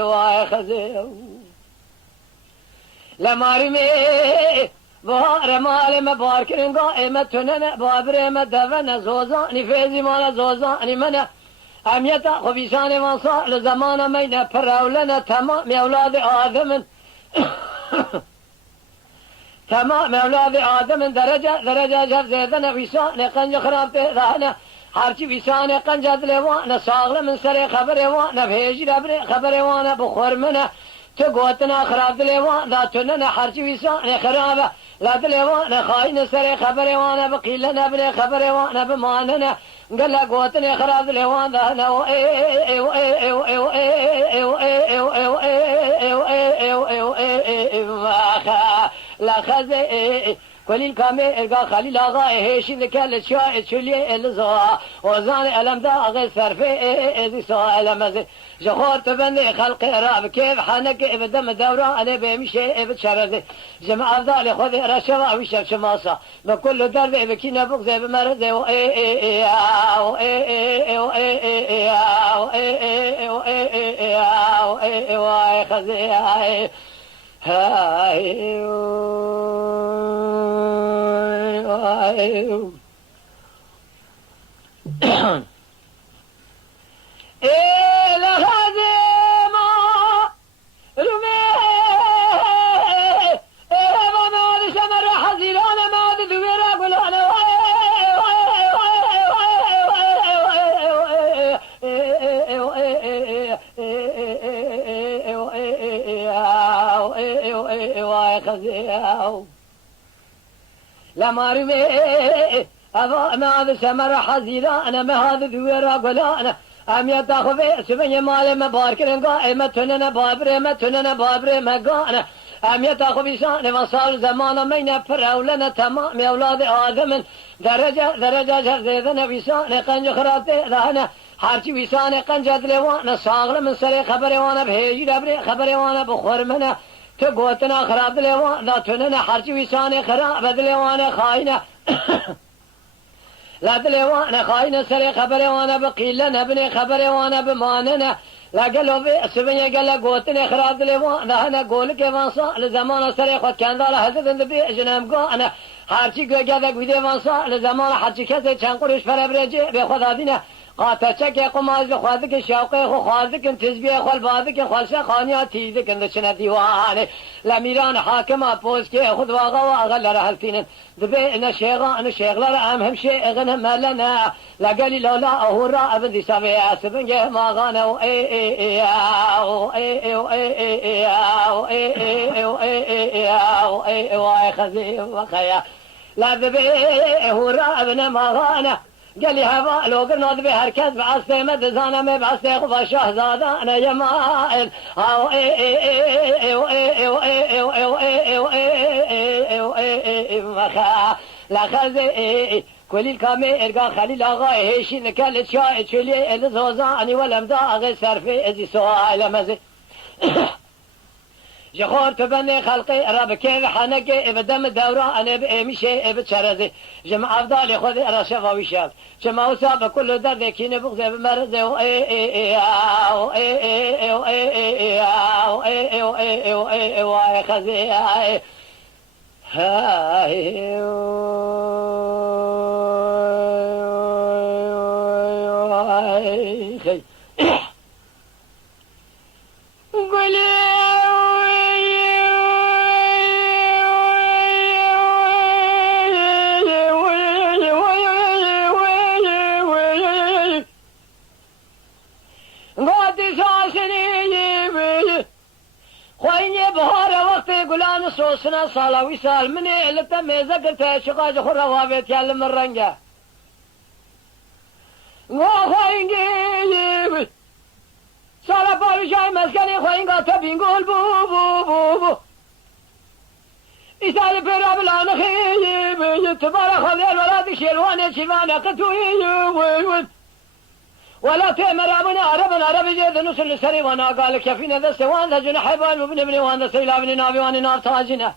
وای خزه لمارمه بهار مال ما بار کرنگا ایمتونه بابره ما دوه زوزانی فیزی مال زوزانی منه امیتا خبیشان وانسا لزمان مینه پراولنه تمام اولاد آدم تمام اولاد آدم درجه جب زیدن ویسان قنج خرابته دهنه هرچی ویسان قنج دلوانه ساغل من سر خبر وانه بهجی ربر خبر وانه بخور منه تو گوتنا خراب دلوان دا تنن هرچی ویسان خرابه لا دلوان خاين سر خبر وانه بقيلنا بن خبر وانه بماننا قال لا قوتنا خراب دلوان دا نو لا خزي كل كامي ارجع خليل اغا هيش ذكال شاء شلي الزا وزان الم دا غير صرفي ازي سؤال مز جخور تبني خلق راب كيف حنك بدم دوره انا بمشي بتشرز جماعه افضل خذ رشوا وشف شماسه بكل درب بكينا بوك زي بمرز واي خزي هاي لما رمي أضاء ما هذا سمر حزيلا أنا ما هذا ذويرا قلا أنا أم يتاخذ سبني مال ما باركن قائمة تننا بابرة ما تننا بابرة ما قانا أم يتاخذ بيسان وصار زمان ما ينفر أولنا تمام أولاد آدم درجة جزيدنا بيسان قنج خراته لهنا هرچی بيسان قنج دلوانا صاغل من سر خبر وانا بهجي ربر خبر وانا بخور منه تو گوتنا خراب دلوان لا تنن هرچی ویسان خراب دلوان خاینه لا دلوان خاینه سر خبر وانا بقیل نبني خبر وانا بماننه لا قالوا في سبني قال گوتنا خراب دلوان هنا قول که وانسا لزمان سر خود کندال حضرت نبی جنم گانا هرچی گوگه گویده وانسا لزمان هرچی کسی چند قرش فربرجه به خدا دینه قاطع که قماز بخواد که شوقه خو خواز که تزبیه خال باد که خالصه خانیا تیز که نشنه دیوانه لمیران حاکم پوز که خود واقع واقع لرهلتین دبی نشیغان شیغلر هم شیغن ملنا لقلی لولا اهورا ابدی سوی اسبنگه ماغانه و ای ای او ای او ای او ای او ای او ای خزی وخیا لا دبی اهورا ابن ماغانه قال لي هوا لو قلنا ذبي هركز بعصي مد زانه بعصي خفا شهزاده انا يمائل او اي اي اي اي مخا لا خزي كل الكامي ارجع خليل اغا هيشي نكال شاي تشلي الزوزاني ولم دا غير صرفي ازي سؤال مزي جخور تبني خلقي راب كيف حنك ابدم الدورة انا بامشي بتشرزي جمع افضل خذ رشفه وشاف جمع وساب كل درد كين بغز بمرزي و اي اي او اي اي او اي اي او اي او اي او اي او خزي هاي هاي گلان سوسنا سالاوی سال منی علتا میزه کرتا شقا جخور روابط یال من رنگه خواهینگی سالا پاوی شای مسکنی خواهینگا تبینگول بو بو بو بو ایسال پیرا بلانخی تبارا خواهیر ولاد شیروان شیوان قطوی ولا تأمر أبنا عربي جيد نسل السري وانا قال كفينا ذا سوان ذا جنح حبال وابن ابن وان ذا سيلا ابن نابي وان نار تاجنا